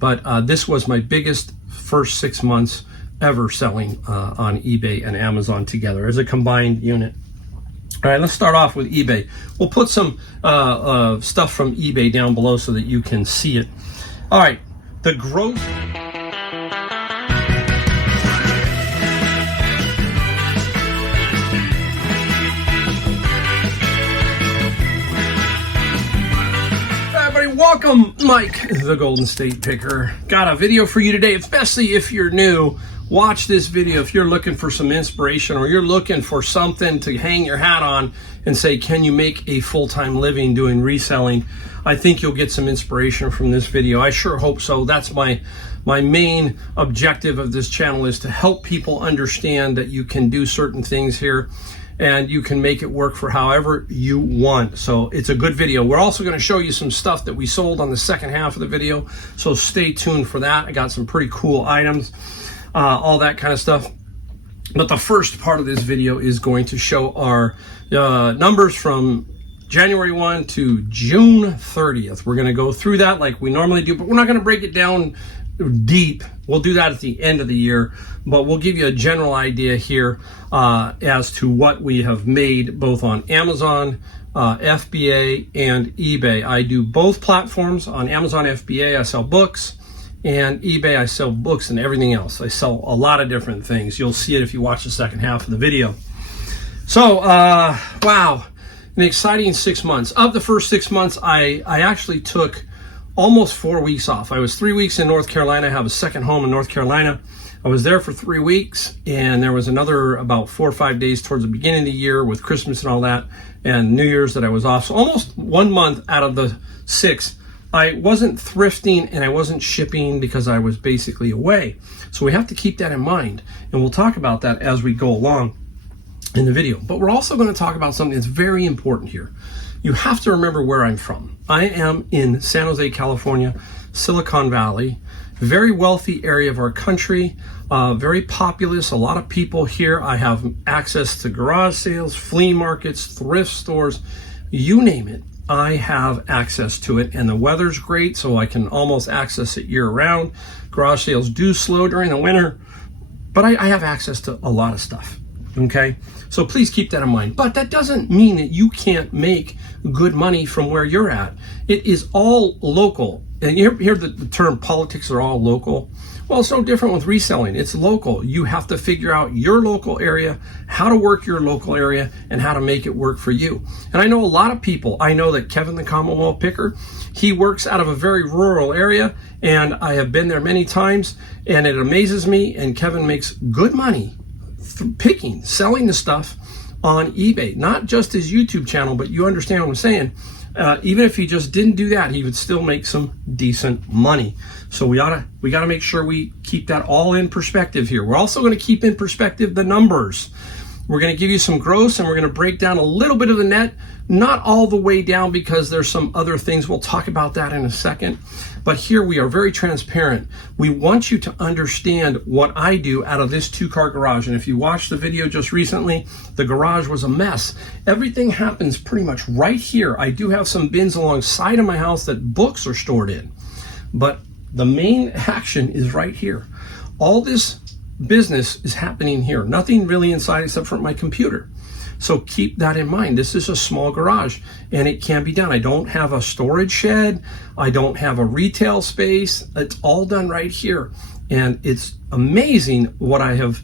But this was my biggest first 6 months ever selling on eBay and Amazon together as a combined unit. All right, let's start off with eBay. We'll put some stuff from eBay down below so that you can see it. All right, the gross. Welcome, Mike, the Golden State Picker. Got a video for you today, especially if you're new. Watch this video if you're looking for some inspiration or you're looking for something to hang your hat on and say, can you make a full-time living doing reselling? I think you'll get some inspiration from this video. I sure hope so. That's my main objective of this channel, is to help people understand that you can do certain things here and you can make it work for however you want. So it's a good video. We're also going to show you some stuff that we sold on the second half of the video, so stay tuned for that. I got some pretty cool items, all that kind of stuff. But the first part of this video is going to show our numbers from January 1 to June 30th. We're going to go through that like we normally do, but we're not going to break it down deep. We'll do that at the end of the year, but we'll give you a general idea here as to what we have made both on Amazon, FBA, and eBay. I do both platforms. On Amazon FBA, I sell books, and eBay, I sell books and everything else. I sell a lot of different things. You'll see it if you watch the second half of the video. So, wow, an exciting 6 months. Of the first 6 months, I actually took almost 4 weeks off. I was 3 weeks in North Carolina. I have a second home in North Carolina. I was there for 3 weeks, and there was another about 4 or 5 days towards the beginning of the year with Christmas and all that, and New Year's that I was off. So almost 1 month out of the 6, I wasn't thrifting and I wasn't shipping because I was basically away. So we have to keep that in mind, and we'll talk about that as we go along in the video. But we're also going to talk about something that's very important here. You have to remember where I'm from. I am in San Jose, California, Silicon Valley, very wealthy area of our country, very populous, a lot of people here. I have access to garage sales, flea markets, thrift stores, you name it. I have access to it, and the weather's great, so I can almost access it year round. Garage sales do slow during the winter, but I have access to a lot of stuff. Okay, so please keep that in mind. But that doesn't mean that you can't make good money from where you're at. It is all local. And you hear the term politics are all local. Well, it's no different with reselling. It's local. You have to figure out your local area, how to work your local area, and how to make it work for you. And I know a lot of people. I know that Kevin the Commonwealth Picker, he works out of a very rural area, and I have been there many times, and it amazes me, and Kevin makes good money picking, selling the stuff on eBay, not just his YouTube channel, but you understand what I'm saying. Even if he just didn't do that, he would still make some decent money. So we got to make sure we keep that all in perspective here. We're also going to keep in perspective the numbers. We're going to give you some gross, and we're going to break down a little bit of the net, not all the way down because there's some other things. We'll talk about that in a second. But here we are very transparent. We want you to understand what I do out of this 2-car garage. And if you watched the video just recently, the garage was a mess. Everything happens pretty much right here. I do have some bins alongside of my house that books are stored in, but the main action is right here. All this business is happening here. Nothing really inside except for my computer. So keep that in mind. This is a small garage, and it can be done. I don't have a storage shed. I don't have a retail space. It's all done right here. And it's amazing what I have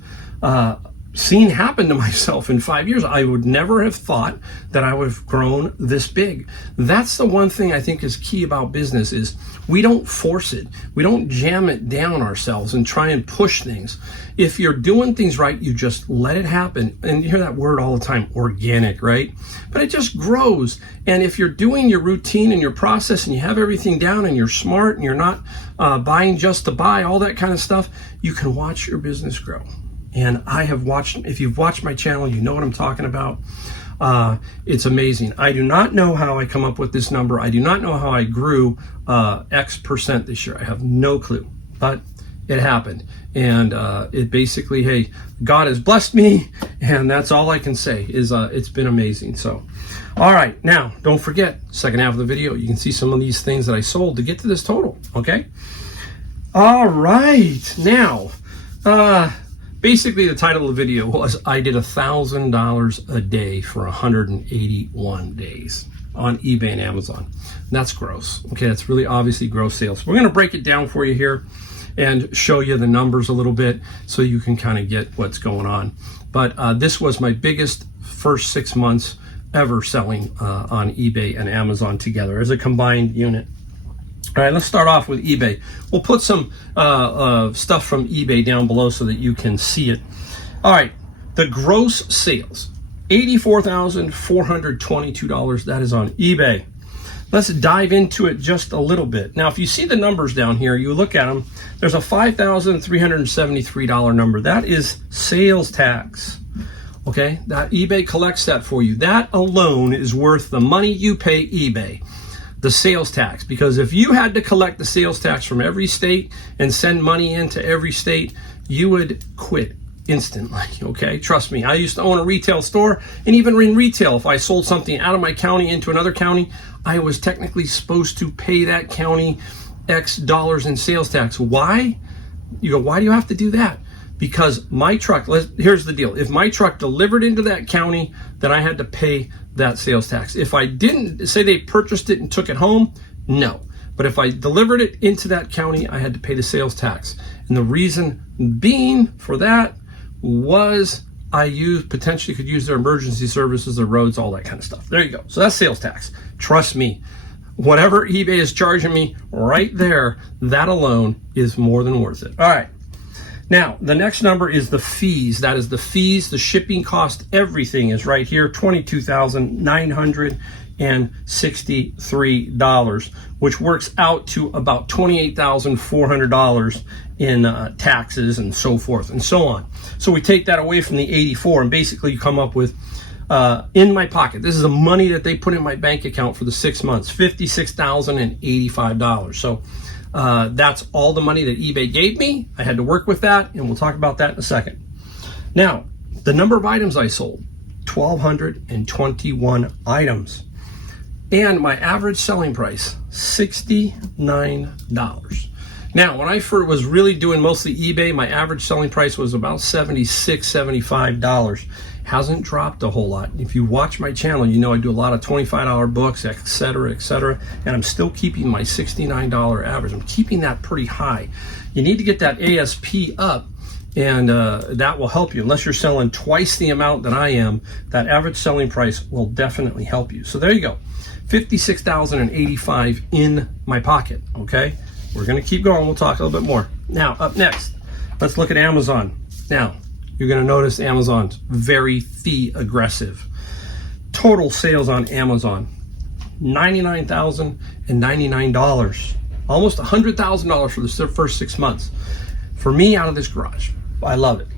seen happen to myself in 5 years. I would never have thought that I would have grown this big. That's the one thing I think is key about business, is we don't force it. We don't jam it down ourselves and try and push things. If you're doing things right, you just let it happen. And you hear that word all the time, organic, right? But it just grows. And if you're doing your routine and your process and you have everything down and you're smart and you're not buying just to buy, all that kind of stuff, you can watch your business grow. And I have watched, if you've watched my channel, you know what I'm talking about. It's amazing. I do not know how I come up with this number. I do not know how I grew X percent this year. I have no clue, but it happened. And it basically, hey, God has blessed me, and that's all I can say is it's been amazing. So, all right, now don't forget, second half of the video, you can see some of these things that I sold to get to this total, okay? All right, now, basically the title of the video was I did $1,000 a day for 181 days on eBay and Amazon. That's gross. Okay, that's really obviously gross sales. We're going to break it down for you here and show you the numbers a little bit so you can kind of get what's going on. But this was my biggest first 6 months ever selling on eBay and Amazon together as a combined unit. All right, let's start off with eBay. We'll put some stuff from eBay down below so that you can see it. All right, the gross sales, $84,422. That is on eBay. Let's dive into it just a little bit. Now, if you see the numbers down here, you look at them, there's a $5,373 number. That is sales tax. Okay, that eBay collects that for you. That alone is worth the money you pay eBay. The sales tax, because if you had to collect the sales tax from every state and send money into every state, you would quit instantly. Okay, trust me, I used to own a retail store, and even in retail, if I sold something out of my county into another county, I was technically supposed to pay that county X dollars in sales tax. Why? You go, why do you have to do that? Because my truck, here's the deal. If my truck delivered into that county, then I had to pay that sales tax. If I didn't, say they purchased it and took it home, no. But if I delivered it into that county, I had to pay the sales tax. And the reason being for that was I potentially could use their emergency services, their roads, all that kind of stuff. There you go. So that's sales tax. Trust me. Whatever eBay is charging me right there, that alone is more than worth it. All right. Now, the next number is the fees. That is the fees, the shipping cost, everything is right here, $22,963, which works out to about $28,400 in taxes and so forth and so on. So we take that away from the 84 and basically you come up with, in my pocket, this is the money that they put in my bank account for the 6 months, $56,085. So that's all the money that eBay gave me. I had to work with that, and we'll talk about that in a second. Now, the number of items I sold, 1,221 items. And my average selling price, $69. Now, when I first was really doing mostly eBay, my average selling price was about $76, $75. Hasn't dropped a whole lot. If you watch my channel, you know I do a lot of $25 books, etc., and I'm still keeping my $69 average. I'm keeping that pretty high. You need to get that ASP up, and that will help you. Unless you're selling twice the amount that I am, that average selling price will definitely help you. So there you go, $56,085 in my pocket. Okay, we're gonna keep going. We'll talk a little bit more. Now, up next, let's look at Amazon. Now, you're going to notice Amazon's very fee aggressive. Total sales on Amazon, $99,099. Almost $100,000 for the first 6 months. For me, out of this garage. I love it.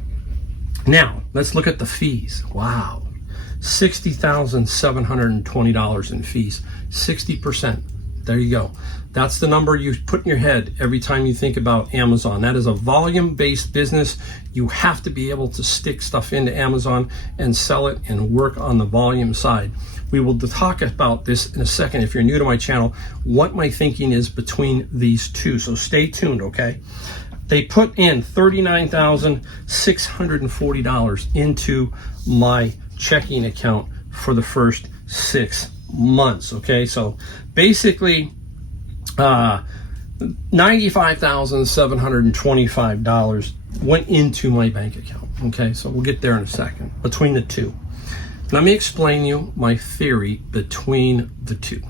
Now, let's look at the fees. Wow. $60,720 in fees. 60%. There you go. That's the number you put in your head every time you think about Amazon. That is a volume-based business. You have to be able to stick stuff into Amazon and sell it and work on the volume side. We will talk about this in a second if you're new to my channel, what my thinking is between these two. So stay tuned, okay? They put in $39,640 into my checking account for the first 6 months, okay? So basically, $95,725 went into my bank account. Okay, so we'll get there in a second. Between the two, let me explain you my theory between the two.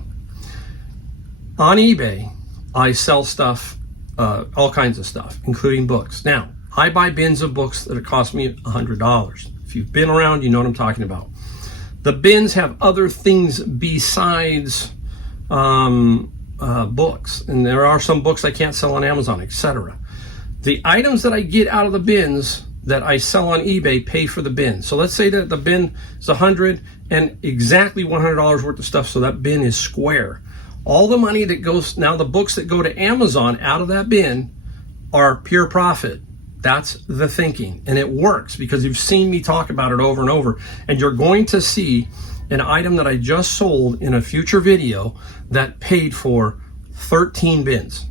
On eBay, I sell stuff, all kinds of stuff, including books. Now, I buy bins of books that cost me $100. If you've been around, you know what I'm talking about. The bins have other things besides books, and there are some books I can't sell on Amazon, etc. The items that I get out of the bins that I sell on eBay pay for the bin. So let's say that the bin is $100 and exactly $100 worth of stuff, so that bin is square. All the money that goes, now the books that go to Amazon out of that bin are pure profit. That's the thinking, and it works because you've seen me talk about it over and over, and you're going to see an item that I just sold in a future video that paid for 13 bins,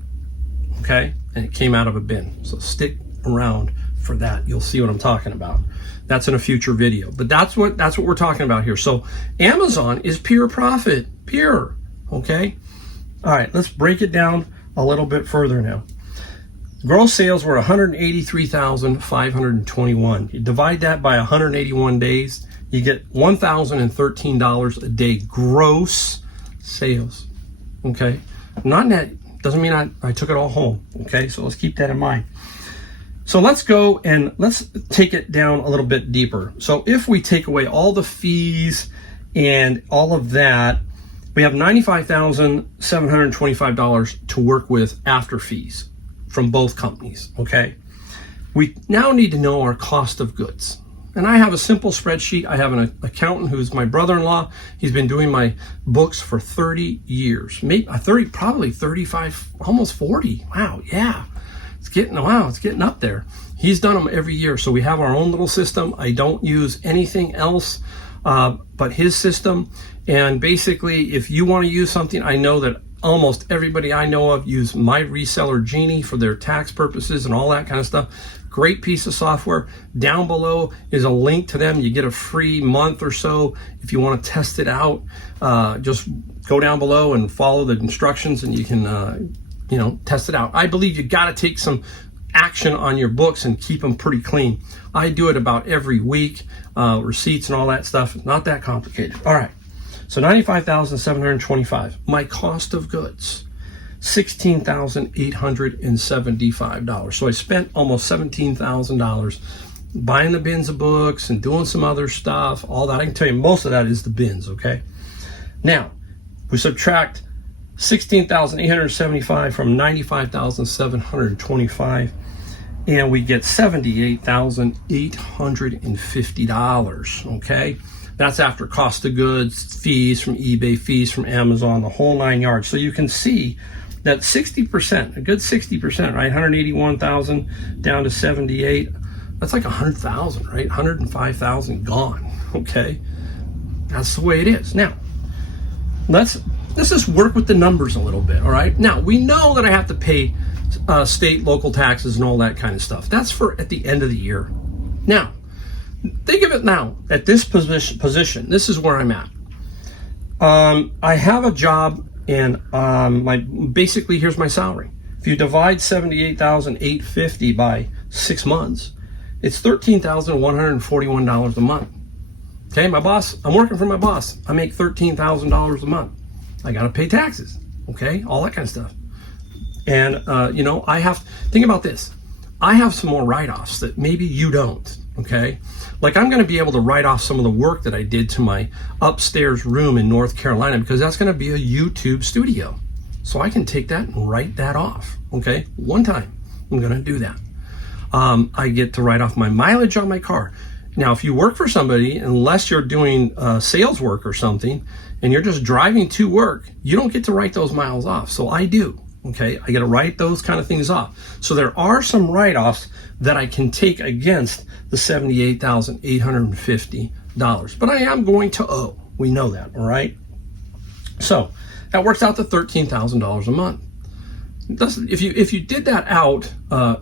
okay? and it came out of a bin. So stick around for that. You'll see what I'm talking about. That's in a future video, but that's what we're talking about here. So Amazon is pure profit, pure. Okay. All right, let's break it down a little bit further now. Gross sales were 183,521. You divide that by 181 days, you get $1,013 a day gross sales. Okay, not net. Doesn't mean I took it all home. Okay, so let's keep that in mind. So let's go and let's take it down a little bit deeper. So if we take away all the fees and all of that, we have $95,725 to work with after fees from both companies, okay? We now need to know our cost of goods. And I have a simple spreadsheet. I have an accountant who's my brother-in-law. He's been doing my books for 30 years, maybe probably 35, almost 40. Wow, yeah. It's getting up there. He's done them every year. So we have our own little system. I don't use anything else but his system. And basically, if you want to use something, I know that almost everybody I know of use My Reseller Genie for their tax purposes and all that kind of stuff. Great piece of software. Down below is a link to them. You get a free month or so if you want to test it out. Just go down below and follow the instructions, and you can test it out. I believe you got to take some action on your books and keep them pretty clean. I do it about every week. Receipts and all that stuff. Not that complicated. All right. So $95,725. My cost of goods, $16,875. So I spent almost $17,000 buying the bins of books and doing some other stuff. All that. I can tell you most of that is the bins, okay? Now, we subtract $16,875 from $95,725, and we get $78,850, okay? That's after cost of goods, fees from eBay, fees from Amazon, the whole 9 yards. So you can see that 60%, a good 60%, right? 181,000 down to 78. That's like 100,000, right? 105,000 gone, okay? That's the way it is. Now, let's just work with the numbers a little bit, all right? Now, we know that I have to pay state, local taxes and all that kind of stuff. That's for at the end of the year. Now, think of it now at this position. This is where I'm at. I have a job, and basically here's my salary. If you divide $78,850 by 6 months, it's $13,141 a month. Okay, my boss. I'm working for my boss. I make $13,000 a month. I got to pay taxes. Okay, all that kind of stuff. And think about this. I have some more write-offs that maybe you don't. Okay, like I'm going to be able to write off some of the work that I did to my upstairs room in North Carolina, because that's going to be a YouTube studio. So I can take that and write that off. Okay, one time I'm going to do that. I get to write off my mileage on my car. Now, if you work for somebody, unless you're doing sales work or something, and you're just driving to work, you don't get to write those miles off. So I do. Okay, I got to write those kind of things off. So there are some write-offs that I can take against the $78,850. But I am going to owe. We know that, all right? So that works out to $13,000 a month. If you did that out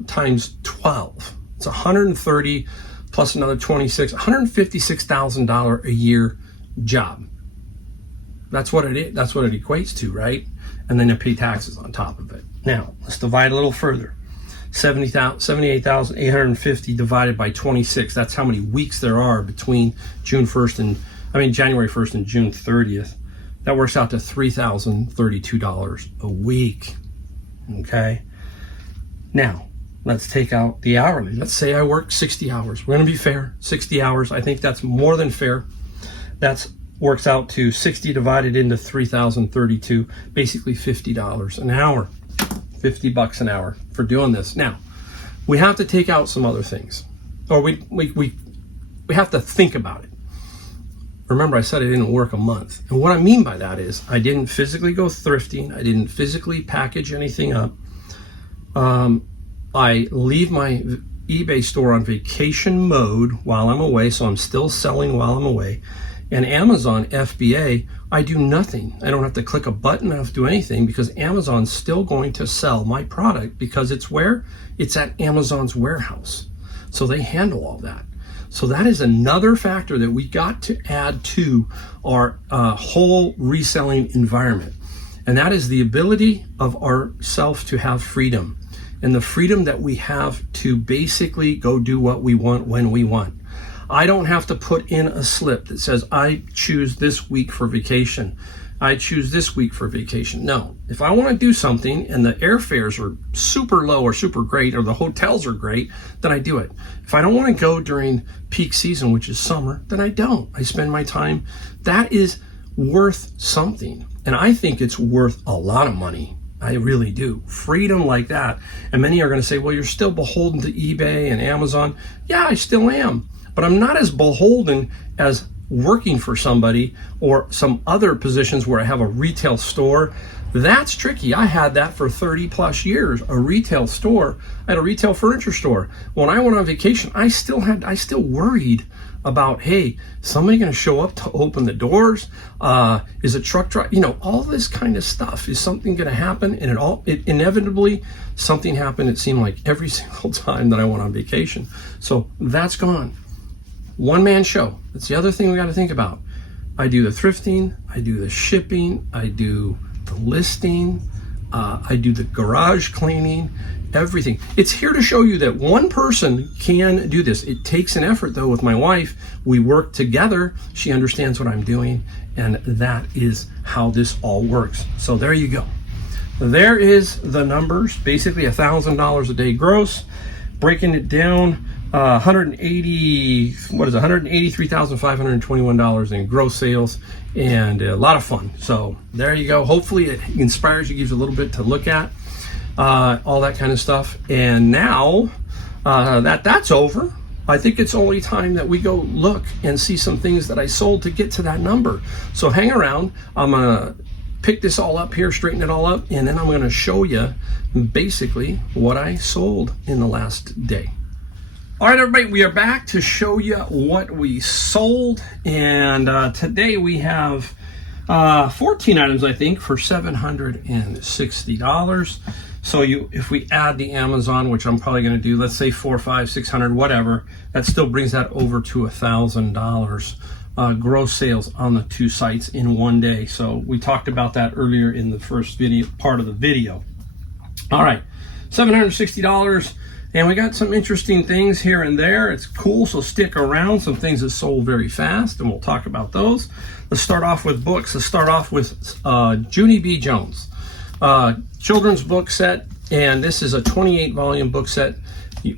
times 12, it's 130 plus another 26, $156,000 a year job. That's what it is. That's what it equates to, right? And then you pay taxes on top of it. Now, let's divide a little further. 78,850 divided by 26. That's how many weeks there are between January 1st and June 30th. That works out to $3,032 a week. Okay. Now, let's take out the hourly. Let's say I work 60 hours. We're going to be fair. 60 hours. I think that's more than fair. That's works out to 60 divided into 3,032, basically $50 an hour. $50 an hour for doing this. Now, we have to take out some other things, or we have to think about it. Remember, I said I didn't work a month, and what I mean by that is I didn't physically go thrifting. I didn't physically package anything up. I leave my eBay store on vacation mode while I'm away, so I'm still selling while I'm away. And Amazon FBA, I do nothing. I don't have to click a button. I don't have to do anything because Amazon's still going to sell my product because it's where? It's at Amazon's warehouse. So they handle all that. So that is another factor that we got to add to our whole reselling environment. And that is the ability of ourself to have freedom, and the freedom that we have to basically go do what we want when we want. I don't have to put in a slip that says I choose this week for vacation. I choose this week for vacation. No, if I want to do something and the airfares are super low or super great or the hotels are great, then I do it. If I don't want to go during peak season, which is summer, then I don't. I spend my time. That is worth something. And I think it's worth a lot of money. I really do. Freedom like that. And many are going to say, well, you're still beholden to eBay and Amazon. Yeah, I still am. But I'm not as beholden as working for somebody or some other positions where I have a retail store. That's tricky. I had that for 30 plus years, a retail store. I had a retail furniture store. When I went on vacation, I still worried about, hey, somebody going to show up to open the doors? Is a truck driver? You know, all this kind of stuff. Is something going to happen? And it inevitably, something happened. It seemed like every single time that I went on vacation. So that's gone. One-man show. That's the other thing we got to think about. I do the thrifting, I do the shipping, I do the listing, I do the garage cleaning, everything. It's here to show you that one person can do this. It takes an effort though with my wife. We work together. She understands what I'm doing, and that is how this all works. So there you go. There is the numbers. Basically $1,000 a day gross. Breaking it down, $183,521 in gross sales, and a lot of fun. So there you go. Hopefully it inspires you, gives you a little bit to look at, all that kind of stuff. And now that's over, I think it's only time that we go look and see some things that I sold to get to that number. So hang around. I'm gonna pick this all up here, straighten it all up, and then I'm gonna show you basically what I sold in the last day. All right, everybody, we are back to show you what we sold. And today we have 14 items, I think, for $760. So if we add the Amazon, which I'm probably going to do, let's say 400, 500, 600, whatever, that still brings that over to $1,000 gross sales on the two sites in one day. So we talked about that earlier in the first video, part of the video. All right, $760. And we got some interesting things here and there. It's cool, so stick around. Some things that sold very fast, and we'll talk about those. Let's start off with books. Let's start off with Junie B. Jones. Children's book set, and this is a 28-volume book set.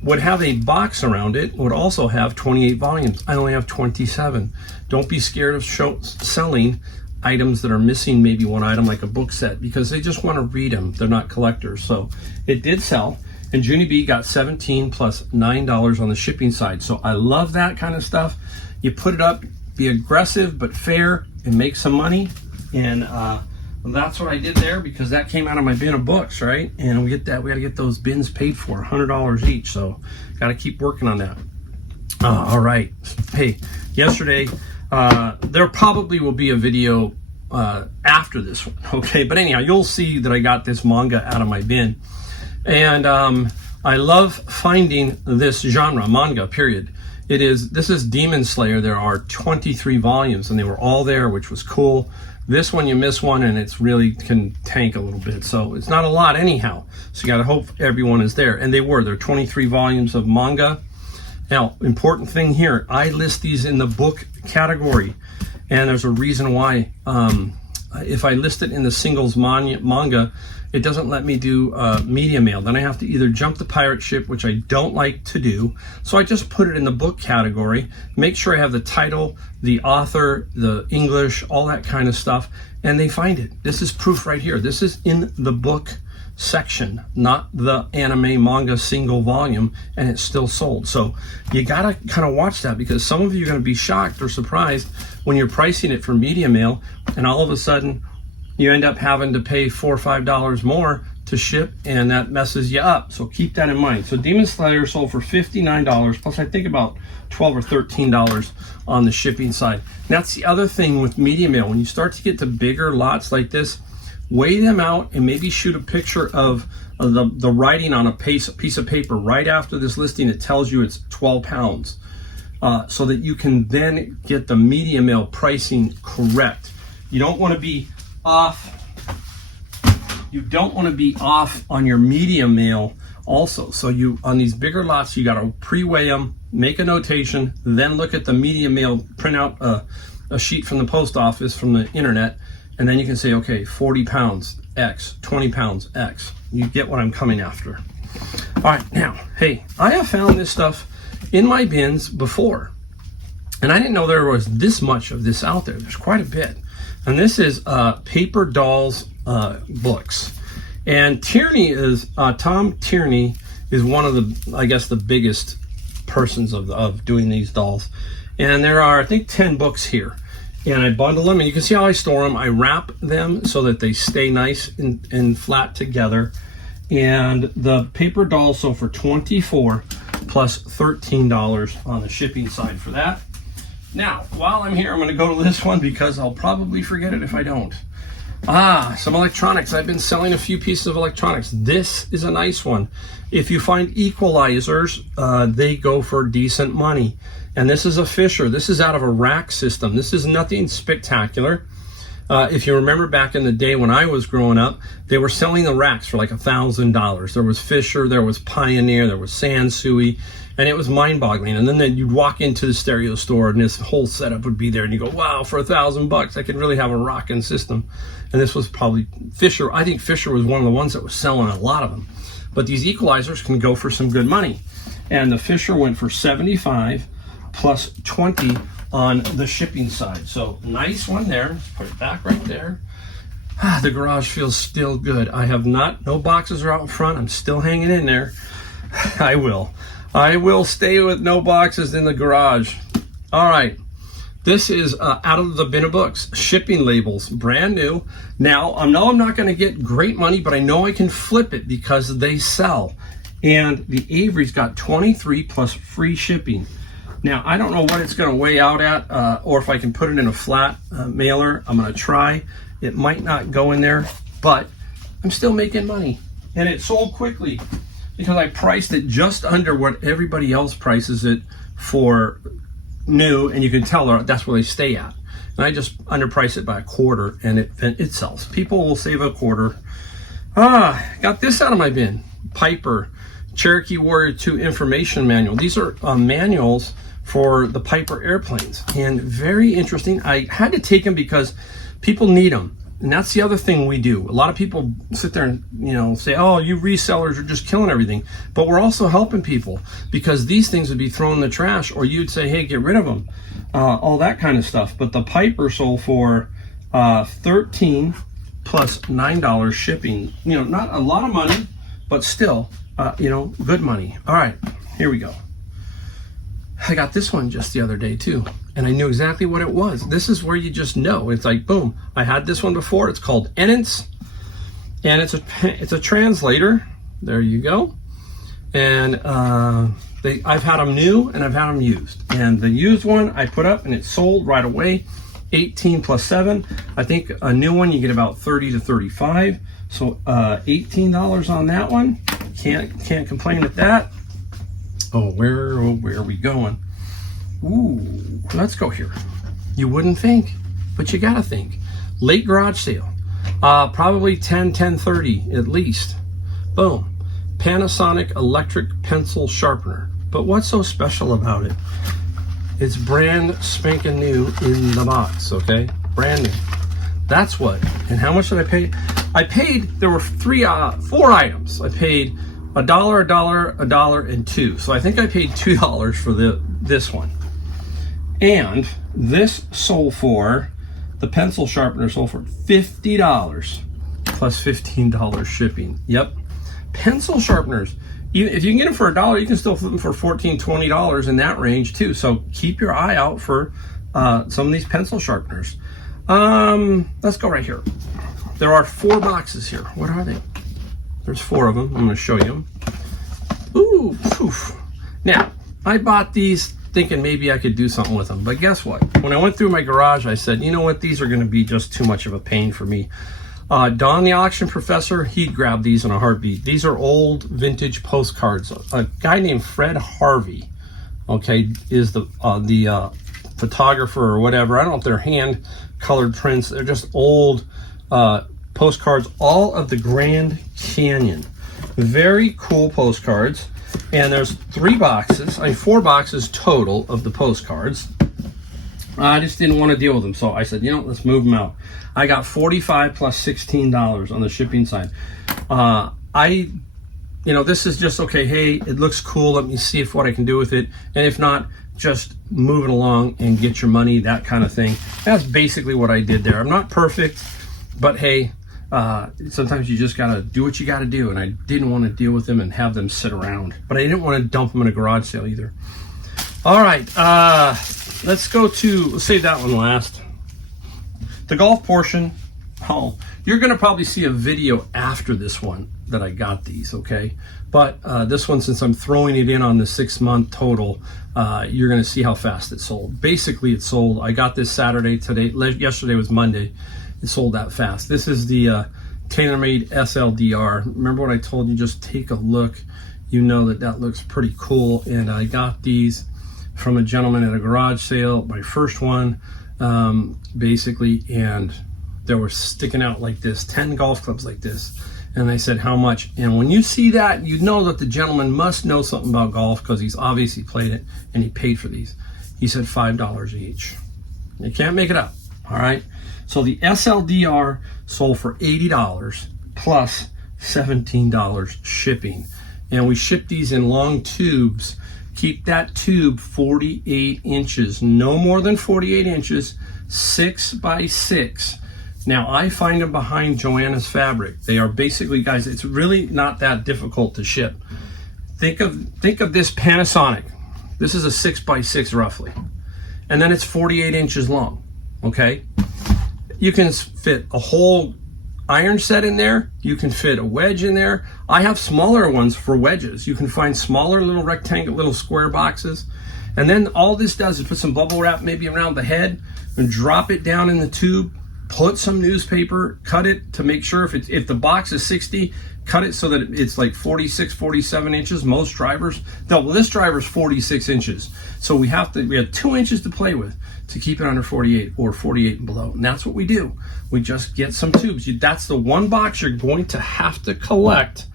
Would have a box around it, would also have 28 volumes. I only have 27. Don't be scared of selling items that are missing maybe one item like a book set, because they just want to read them. They're not collectors. So it did sell. And Junie B got $17 plus $9 on the shipping side. So I love that kind of stuff. You put it up, be aggressive but fair, and make some money. And that's what I did there, because that came out of my bin of books, right? And we got to get those bins paid for, $100 each. So got to keep working on that. All right. Hey, yesterday, there probably will be a video after this one, okay? But anyhow, you'll see that I got this manga out of my bin. And I love finding this genre, manga, period. This is Demon Slayer. There are 23 volumes, and they were all there, which was cool. This one, you miss one, and it's really can tank a little bit. So it's not a lot anyhow. So you got to hope everyone is there. And they were. There are 23 volumes of manga. Now, important thing here, I list these in the book category. And there's a reason why. If I list it in the singles manga, it doesn't let me do media mail. Then I have to either jump the pirate ship, which I don't like to do. So I just put it in the book category, make sure I have the title, the author, the English, all that kind of stuff, and they find it. This is proof right here. This is in the book section, not the anime manga single volume, and it's still sold. So you gotta kind of watch that, because some of you are gonna be shocked or surprised when you're pricing it for media mail, and all of a sudden you end up having to pay $4 or $5 more to ship, and that messes you up. So keep that in mind. So Demon Slayer sold for $59, plus I think about $12 or $13 on the shipping side. And that's the other thing with media mail. When you start to get to bigger lots like this, weigh them out and maybe shoot a picture of the writing on a piece of paper right after this listing. It tells you it's 12 pounds. So that you can then get the media mail pricing correct. You don't want to be off. You don't want to be off on your media mail also. So you, on these bigger lots, you got to pre-weigh them, make a notation, then look at the media mail, print out a sheet from the post office, from the internet, and then you can say, okay, 40 pounds X, 20 pounds X. You get what I'm coming after. All right, now, hey, I have found this stuff in my bins before, and I didn't know there was this much of this out there. There's quite a bit. And this is Paper Dolls books. And Tierney is, Tom Tierney is one of the, I guess, the biggest persons of doing these dolls. And there are, I think, 10 books here. And I bundle them, and you can see how I store them. I wrap them so that they stay nice and flat together. And the paper dolls sold for $24 plus $13 on the shipping side for that. Now, while I'm here, I'm going to go to this one because I'll probably forget it if I don't. Some electronics. I've been selling a few pieces of electronics. This is a nice one. If you find equalizers, they go for decent money. And this is a Fisher. This is out of a rack system. This is nothing spectacular. If you remember back in the day when I was growing up, they were selling the racks for like $1,000. There was Fisher, there was Pioneer, there was Sansui, and it was mind-boggling. And then you'd walk into the stereo store and this whole setup would be there, and you go, wow, for $1,000 I could really have a rocking system. And this was probably Fisher. I think Fisher was one of the ones that was selling a lot of them. But these equalizers can go for some good money. And the Fisher went for $75 plus $20 on the shipping side. So nice one there. Let's put it back right there. The garage feels still good. I have no boxes are out in front. I'm still hanging in there. I will stay with no boxes in the garage. All right. This is out of the bin of books. Shipping labels, brand new. Now, I know I'm not going to get great money, but I know I can flip it because they sell. And the Avery's got 23 plus free shipping. Now, I don't know what it's going to weigh out at, or if I can put it in a flat mailer. I'm going to try. It might not go in there, but I'm still making money. And it sold quickly because I priced it just under what everybody else prices it for new, and you can tell that's where they stay at. And I just underprice it by a quarter, and it sells. People will save a quarter. Got this out of my bin. Piper Cherokee Warrior 2 information manual. These are manuals for the Piper airplanes, and very interesting. I had to take them because people need them, and that's the other thing we do. A lot of people sit there and say, oh, you resellers are just killing everything, but we're also helping people because these things would be thrown in the trash, or you'd say, hey, get rid of them, all that kind of stuff. But the Piper sold for $13 plus $9 shipping. Not a lot of money, but still good money. All right, here we go. I got this one just the other day too, and I knew exactly what it was. This is where you just know. It's like, boom, I had this one before. It's called Enance, and it's a translator. There you go. And I've had them new and I've had them used. And the used one I put up and it sold right away. 18 plus 7. I think a new one you get about 30 to 35. So $18 on that one. Can't complain at that. Oh, where are we going? Ooh, let's go here. You wouldn't think, but you gotta think. Late garage sale, probably 10:30 at least. Boom, Panasonic electric pencil sharpener. But what's so special about it? It's brand spanking new in the box. Okay, brand new. That's what. And how much did I pay? I paid. There were 4 items. I paid $1, $1, and $2. So I think I paid $2 for this one. And this sold for, the pencil sharpener sold for $50 plus $15 shipping. Yep. Pencil sharpeners. If you can get them for $1, you can still flip them for $14, $20 in that range too. So keep your eye out for some of these pencil sharpeners. Let's go right here. There are 4 boxes here. What are they? There's 4 of them. I'm going to show you them. Ooh, poof. Now, I bought these thinking maybe I could do something with them. But guess what? When I went through my garage, I said, you know what? These are going to be just too much of a pain for me. Don, the auction professor, he'd grab these in a heartbeat. These are old vintage postcards. A guy named Fred Harvey, okay, is the photographer or whatever. I don't know if they're hand-colored prints. They're just old postcards, all of the Grand Canyon. Very cool postcards. And there's 4 boxes total of the postcards. I just didn't want to deal with them, so I said, you know, let's move them out. I got $45 plus $16 on the shipping side. This is just okay. Hey, it looks cool. Let me see what I can do with it, and if not, just move it along and get your money. That kind of thing. That's basically what I did there. I'm not perfect, but hey, sometimes you just gotta do what you gotta do, and I didn't want to deal with them and have them sit around, but I didn't want to dump them in a garage sale either. All right, let's save that one last. The golf portion. Oh, you're gonna probably see a video after this one that I got these, okay? But this one, since I'm throwing it in on the 6-month total, you're gonna see how fast it sold. Basically, it sold. I got this Saturday. Yesterday was Monday. It sold that fast. This is the TaylorMade SLDR. Remember what I told you? Just take a look. You know that looks pretty cool. And I got these from a gentleman at a garage sale. My first one, basically, and they were sticking out like this, 10 golf clubs like this. And I said, how much? And when you see that, you know that the gentleman must know something about golf, because he's obviously played it and he paid for these. He said $5 each. You can't make it up, all right? So the SLDR sold for $80 plus $17 shipping. And we ship these in long tubes. Keep that tube 48 inches, no more than 48 inches, 6 by 6. Now, I find them behind Joanna's Fabric. They are basically, guys, it's really not that difficult to ship. Think of this Panasonic. This is a 6 by 6 roughly. And then it's 48 inches long, okay? You can fit a whole iron set in there. You can fit a wedge in there. I have smaller ones for wedges. You can find smaller little rectangle, little square boxes. And then all this does is put some bubble wrap maybe around the head and drop it down in the tube. Put some newspaper, cut it to make sure if the box is 60, cut it so that it's like 46, 47 inches. Most drivers, no, well, this driver's 46 inches. So we have 2 inches to play with to keep it under 48 or 48 and below. And that's what we do. We just get some tubes. That's the one box you're going to have to collect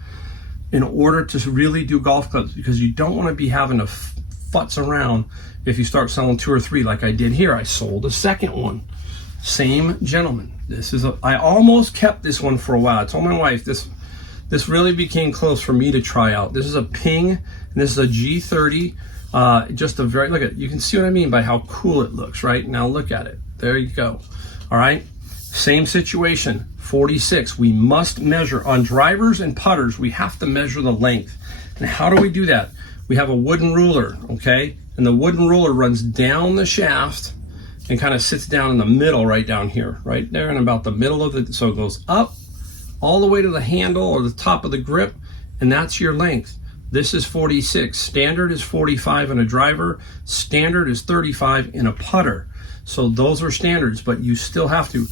in order to really do golf clubs, because you don't want to be having to futz around if you start selling 2 or 3 like I did here. I sold a second one. Same gentleman. I almost kept this one for a while. I told my wife this really became close for me to try out. This is a Ping, and this is a G30. Just a very, look at it. You can see what I mean by how cool it looks, right? Now look at it. There you go. All right. Same situation, 46. We must measure on drivers and putters. We have to measure the length. And how do we do that? We have a wooden ruler, okay? And the wooden ruler runs down the shaft and kind of sits down in the middle, right down here, right there, and about the middle of it. So it goes up all the way to the handle or the top of the grip, and that's your length. This is 46. Standard is 45 in a driver. Standard is 35 in a putter. So those are standards, but you still have to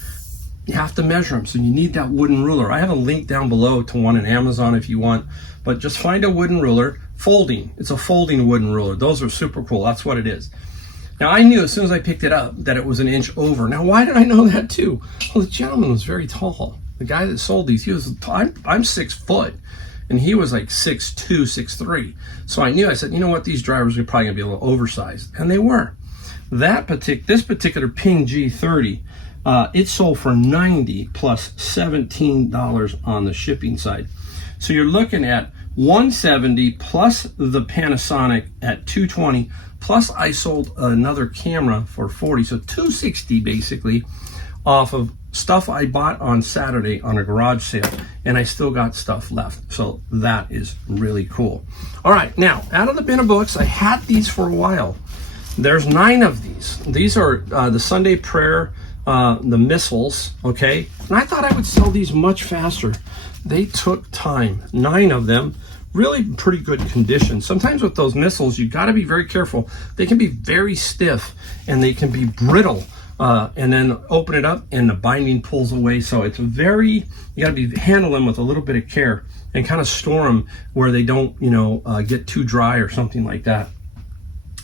measure them. So you need that wooden ruler. I have a link down below to one on Amazon if you want, but just find a wooden ruler. Folding. It's a folding wooden ruler. Those are super cool. That's what it is. Now, I knew as soon as I picked it up that it was an inch over. Now, why did I know that too? Well, the gentleman was very tall. The guy that sold these, he was, I'm 6 foot, and he was like 6'2", 6'3". So I knew, I said, you know what, these drivers are probably gonna be a little oversized, and they were. This particular Ping G30, it sold for $90 plus $17 on the shipping side. So you're looking at $170 plus the Panasonic at $220, plus I sold another camera for $40, so $260 basically off of stuff I bought on Saturday on a garage sale, and I still got stuff left. So that is really cool. All right, now out of the bin of books, I had these for a while. There's 9 of these. These are the Sunday prayer the missiles, okay? And I thought I would sell these much faster. They took time. 9 of them, really pretty good condition. Sometimes with those missiles, you got to be very careful. They can be very stiff and they can be brittle. And then open it up and the binding pulls away. So it's you got to handle them with a little bit of care and kind of store them where they don't, get too dry or something like that.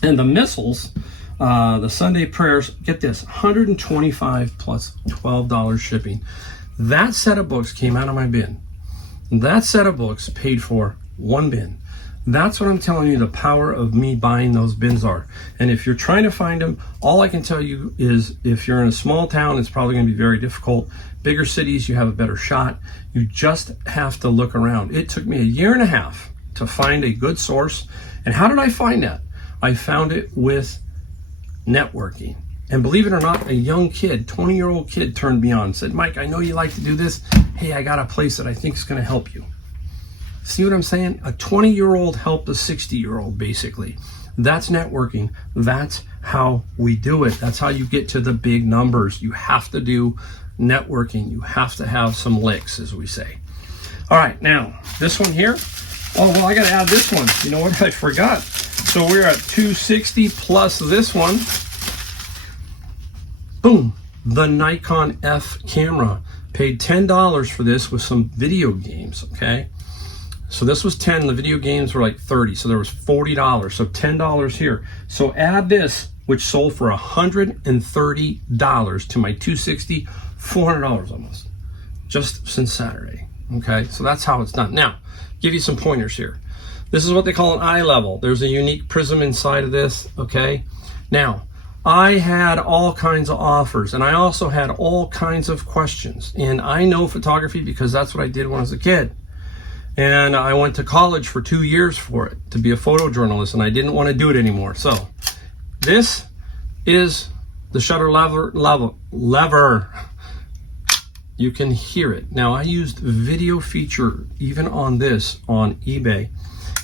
And the missiles, the Sunday prayers, get this, $125 plus $12 shipping. That set of books came out of my bin. That set of books paid for 1 bin. That's what I'm telling you the power of me buying those bins are. And if you're trying to find them, all I can tell you is if you're in a small town, it's probably going to be very difficult. Bigger cities, you have a better shot. You just have to look around. It took me 1.5 years to find a good source. And how did I find that? I found it with networking. And believe it or not, a young kid, 20-year-old kid turned me on, said, Mike, I know you like to do this. Hey, I got a place that I think is going to help you. See what I'm saying? A 20-year-old helped a 60-year-old, basically. That's networking. That's how we do it. That's how you get to the big numbers. You have to do networking. You have to have some licks, as we say. All right, now, this one here. Oh, well, I got to add this one. You know what? I forgot. So we're at 260 plus this one. Boom. The Nikon F camera. Paid $10 for this with some video games, okay? So this was 10, the video games were like 30, so there was $40, so $10 here. So add this, which sold for $130 to my 260, $400 almost, just since Saturday, okay? So that's how it's done. Now, give you some pointers here. This is what they call an eye level. There's a unique prism inside of this, okay? Now, I had all kinds of offers, and I also had all kinds of questions, and I know photography because that's what I did when I was a kid. And I went to college for 2 years for it, to be a photojournalist, and I didn't want to do it anymore. So this is the shutter lever. You can hear it. Now, I used video feature even on this on eBay.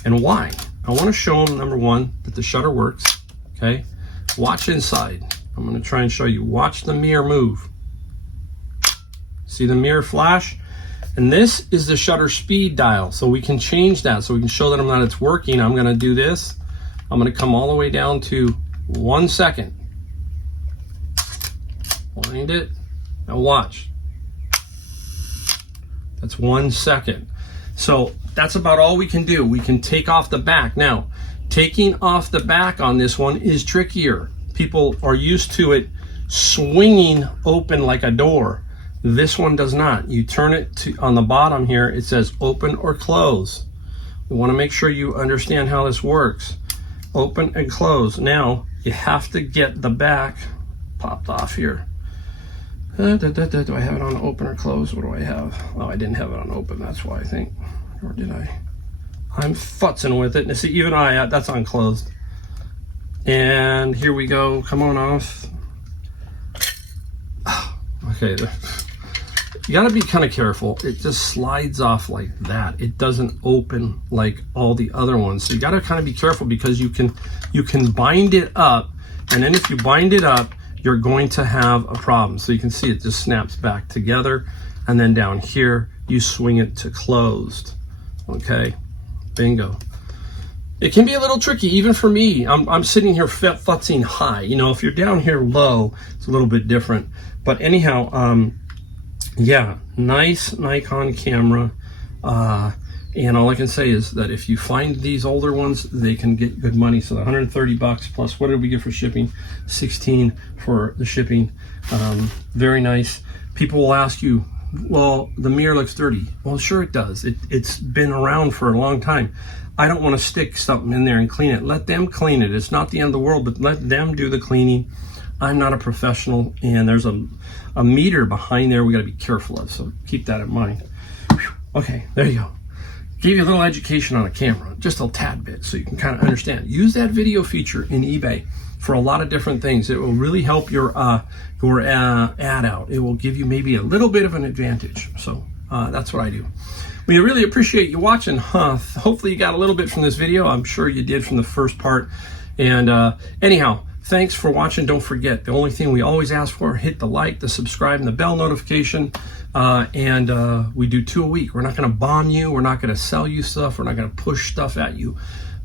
And why? I want to show them, number one, that the shutter works, okay? Watch inside. I'm going to try and show you. Watch the mirror move. See the mirror flash? And this is the shutter speed dial, so we can change that, so we can show them that it's working. I'm going to do this. I'm going to come all the way down to 1 second. Wind it. Now watch. That's 1 second. So that's about all we can do. We can take off the back. Now, taking off the back on this one is trickier. People are used to it swinging open like a door. This one does not. You turn it to, on the bottom here, it says open or close. We want to make sure you understand how this works. Open and close. Now, you have to get the back popped off here. Do I have it on open or close? What do I have? Oh, I didn't have it on open, that's why I think. Or did I? I'm futzing with it. And see, even that's on closed. And here we go. Come on off. Okay. You got to be kind of careful. It just slides off like that. It doesn't open like all the other ones. So you got to kind of be careful because you can bind it up, and then if you bind it up, you're going to have a problem. So you can see it just snaps back together, and then down here you swing it to closed. Okay, bingo. It can be a little tricky, even for me. I'm sitting here futzing high. You know, if you're down here low, it's a little bit different. But anyhow, yeah, nice Nikon camera. And all I can say is that if you find these older ones, they can get good money. So $130 plus, what did we get for shipping? 16 for the shipping. Very nice. People will ask you, well, the mirror looks dirty. Well, sure it does. It's been around for a long time. I don't want to stick something in there and clean it. Let them clean it. It's not the end of the world, but let them do the cleaning. I'm not a professional, and there's a meter behind there we got to be careful of, so keep that in mind. Whew. Okay, there you go. Gave you a little education on a camera, just a tad bit, so you can kind of understand. Use that video feature in eBay for a lot of different things. It will really help your ad out. It will give you maybe a little bit of an advantage. So that's what I do. We really appreciate you watching. Hopefully you got a little bit from this video. I'm sure you did from the first part. And anyhow, thanks for watching. Don't forget, the only thing we always ask for, hit the like, the subscribe, and the bell notification. We do 2 a week. We're not going to bomb you. We're not going to sell you stuff. We're not going to push stuff at you.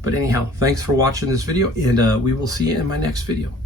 But anyhow, thanks for watching this video, and we will see you in my next video.